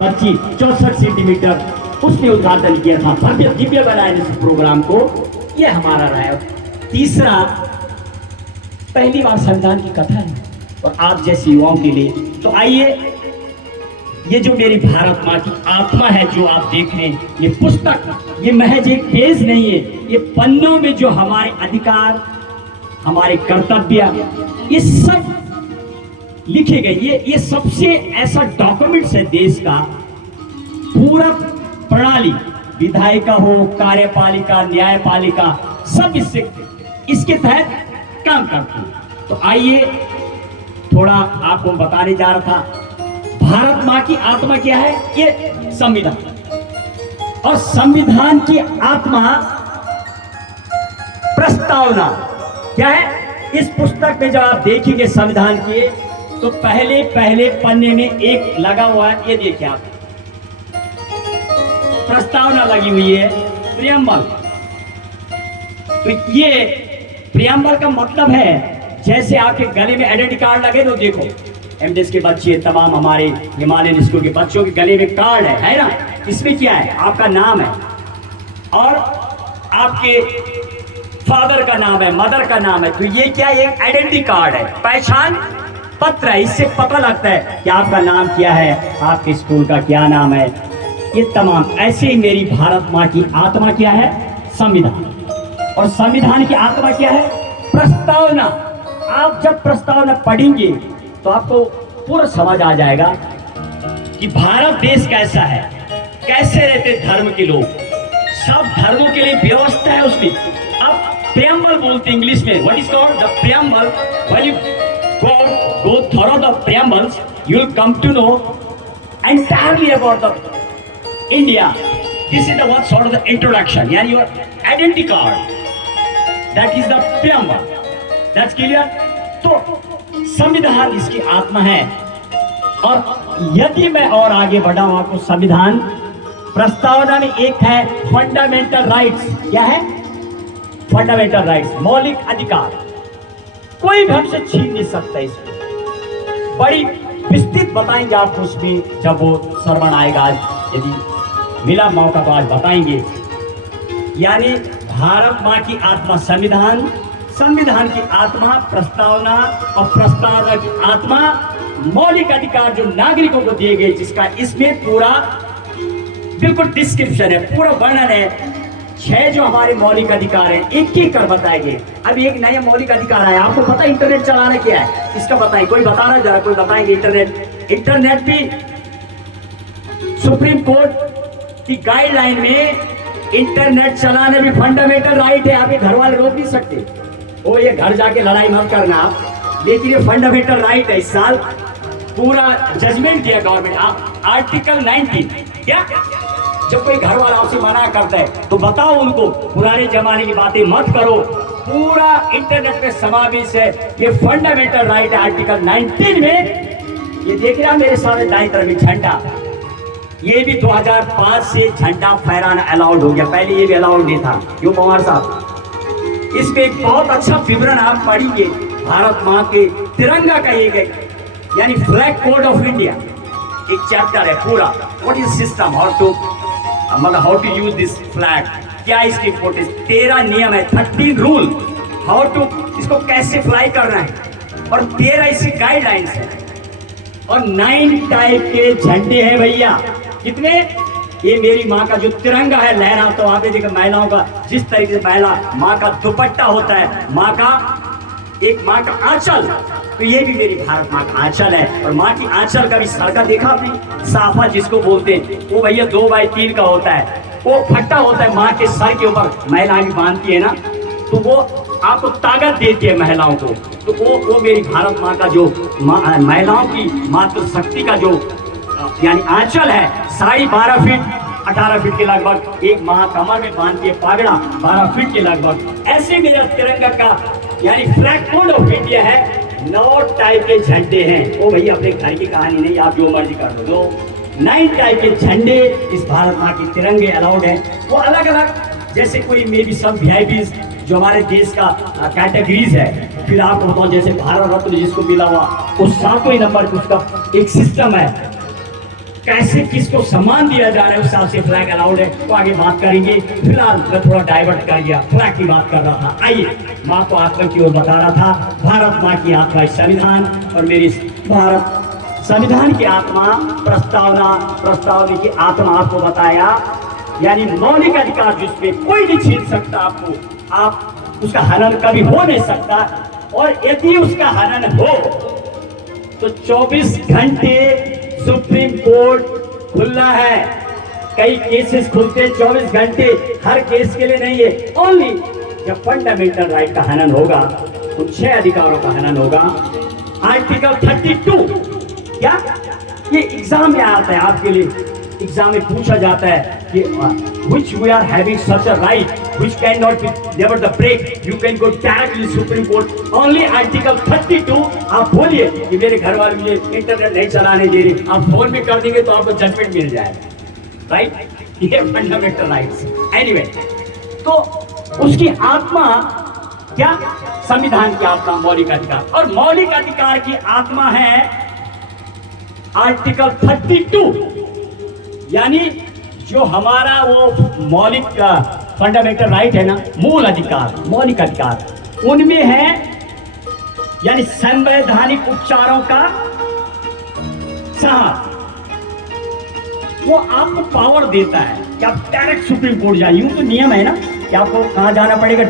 25 64 centimetre उसने उद्घाटन किया था, भव्य दिव्य बनाया इस प्रोग्राम को। ये हमारा रहा है। तीसरा, पहली बार संविधान की कथा है और आप जैसे युवाओं के लिए, तो आइए, ये जो मेरी भारत माँ की आत्मा है जो आप देख रहे हैं, ये पुस्तक, ये महज एक पेज नहीं है, ये पन्नों में जो हमारे अधिकार, हमारे कर्तव्य, ये सब लिखे गए। ये सबसे ऐसा डॉक्यूमेंट्स है देश का, पूरा प्रणाली, विधायिका हो, कार्यपालिका, न्यायपालिका, सब इसके तहत काम करती है। तो आइए, थोड़ा आपको बताने जा रहा था, भारत माँ की आत्मा क्या है? ये संविधान, और संविधान की आत्मा प्रस्तावना क्या है? इस पुस्तक में जब आप देखेंगे संविधान की, तो पहले पन्ने में एक लगा हुआ है, ये देखिए आप, प्रस्तावना लगी हुई है, प्रियम्बल। तो ये प्रियम्बल का मतलब है, जैसे आपके गले में आइडेंटिटी कार्ड लगे, तो देखो एमडीएस के बच्चे, तमाम हमारे हिमालयन स्कूल के बच्चों के गले में कार्ड है ना? इसमें क्या है? आपका नाम है और आपके फादर का नाम है, मदर का नाम है। तो ये क्या है? एक आइडेंटिटी कार्ड है, पहचान पत्र है। इससे पता लगता है कि आपका नाम क्या है, आपके स्कूल का क्या नाम है, ये तमाम। ऐसे ही मेरी भारत माँ की आत्मा क्या है? संविधान। और संविधान की आत्मा क्या है? प्रस्तावना। आप जब प्रस्तावना पढ़ेंगे तो आपको पूरा समझ आ जाएगा कि भारत देश कैसा है, कैसे रहते धर्म के लोग, सब धर्मों के लिए व्यवस्था है उसमें। अब प्रियम्बल बोलते इंग्लिश में, what is called the preamble. When you go through the preambles, you will come to know entirely about the India. This is the one sort of the introduction, yani your identity card. That is the preamble. That's clear? तो संविधान इसकी आत्मा है। और यदि मैं और आगे बढ़ाऊं आपको, संविधान प्रस्तावना में एक है फंडामेंटल राइट्स। क्या है? फंडामेंटल राइट्स, मौलिक अधिकार। कोई भी हमसे छीन नहीं सकता। इसमें बड़ी विस्तृत बताएंगे आपको उसमें, जब वो श्रवण आएगा, यदि मिला मौका तो आज बताएंगे। यानी भारत माँ की आत्मा संविधान, संविधान की आत्मा प्रस्तावना, और प्रस्तावना की आत्मा मौलिक अधिकार जो नागरिकों को दिए गए, जिसका इसमें पूरा बिल्कुल डिस्क्रिप्शन है, पूरा वर्णन है। 6 जो हमारे मौलिक अधिकार हैं, एक कर बताएंगे। अभी एक नया मौलिक अधिकार है, आपको पता है इंटरनेट चलाना क्या है? इसका बताएं, कोई बता रहा है? जरा कोई बताएंगे। इंटरनेट भी सुप्रीम कोर्ट की गाइडलाइन में इंटरनेट चलाना भी फंडामेंटल राइट है। आपके घर वाले रोक नहीं सकते, वो ये घर जाके लड़ाई मत करना आप, लेकिन ये फंडामेंटल राइट है। इस साल पूरा जजमेंट दिया गवर्नमेंट। आप आर्टिकल 19, क्या जब कोई घर वाला आपसे मना करता है तो बताओ उनको, पुराने जमाने की बातें मत करो, पूरा इंटरनेट में समावेश है। ये फंडामेंटल राइट है आर्टिकल 19 में। ये देख रहे हैं मेरे सामने दाईं तरफ में झंडा, ये भी 2005 से झंडा फहराना अलाउड हो गया, पहले ये भी अलाउड नहीं था। क्यों पवार साहब? इसमें एक बहुत अच्छा विवरण आप पढ़ेंगे भारत माँ के तिरंगा का, एक यानी फ्लैग कोड ऑफ इंडिया, एक चैप्टर है पूरा। What is system, how to use this flag, क्या इसकी फोटो, 13 नियम है, 13 रूल, हाउ टू, इसको कैसे फ्लाई करना है, और 13 इसकी गाइडलाइंस है। और 9 टाइप के झंडे हैं भैया। कितने? ये मेरी माँ का जो तिरंगा है लहरा, तो आपने देखा महिलाओं का, जिस तरीके से महिला माँ का दुपट्टा होता है, माँ का एक माँ का आंचल, तो ये भी मेरी भारत माँ का आंचल है। और माँ की आंचल का भी सर का देखा आपने, साफा जिसको बोलते हैं, वो भैया 2x3 का होता है, वो फट्टा होता है माँ के सर के ऊपर, महिलाएं भी बांधती है ना, तो वो आपको ताकत देती है महिलाओं को। तो वो मेरी भारत माँ का जो महिलाओं की मातृ शक्ति का जो यानी आंचल है, 12.5 फीट 18 फीट के लगभग, एक माँ कमर में बांधती है पागड़ा, 12 फीट के लगभग। ऐसे मेरा तिरंगा का यानी फ्लैग कोड ऑफ इंडिया है। 9 टाइप के झंडे हैं। ओ भैया अपने घर की कहानी नहीं, आप जो मर्जी कर दो। 9 टाइप के झंडे इस भारत माँ के तिरंगे अलाउड है। वो अलग अलग, जैसे कोई मे बी सब वीआईपीज जो हमारे देश का कैटेगरीज है। फिर आपको बताऊं, जैसे भारत रत्न जिसको मिला हुआ, वो 7वें नंबर पर उसका एक सिस्टम है, कैसे किसको सम्मान दिया जा रहा है उस हिसाब से फ्लैग अलाउड है, तो आगे बात करेंगे। फिलहाल मैं थोड़ा डाइवर्ट कर गया, फ्लैग की बात कर रहा था। आइए, माँ को आत्मा की ओर बता रहा था। भारत माँ की आत्मा संविधान, और मेरी भारत संविधान की आत्मा प्रस्तावना की आत्मा आपको बताया, यानी मौलिक अधिकार जिसपे कोई नहीं छीन सकता आपको, आप उसका हनन कभी हो नहीं सकता। और यदि उसका हनन हो तो 24 घंटे सुप्रीम कोर्ट खुला है। कई केसेस खुलते 24 घंटे, हर केस के लिए नहीं है। ओनली जब फंडामेंटल राइट का हनन होगा, उन 6 अधिकारों का हनन होगा। आर्टिकल 32, क्या ये एग्जाम में आता है आपके लिए, एग्जाम में पूछा जाता है कि which we are having such a right which cannot be never the break, you can go directly Supreme Court, only Article 32। आप बोलिए कि मेरे घर वाले मुझे इंटरनेट नहीं चलाने दे रहे, आप फोन में कर देंगे तो आपको जजमेंट मिल जाएगा, राइट। ये फंडामेंटल राइट्स। एनीवे, तो उसकी आत्मा क्या, संविधान की आत्मा मौलिक अधिकार, और मौलिक अधिकार की आत्मा है आर्टिकल 32, यानी जो हमारा वो मौलिक का फंडामेंटल राइट है ना, मूल अधिकार, मौलिक अधिकार, उनमें है यानी संवैधानिक उपचारों का साहब, वो आपको पावर देता है कि आप डायरेक्ट सुप्रीम कोर्ट जाइए। यूं तो नियम है ना कि आपको कहां जाना पड़ेगा,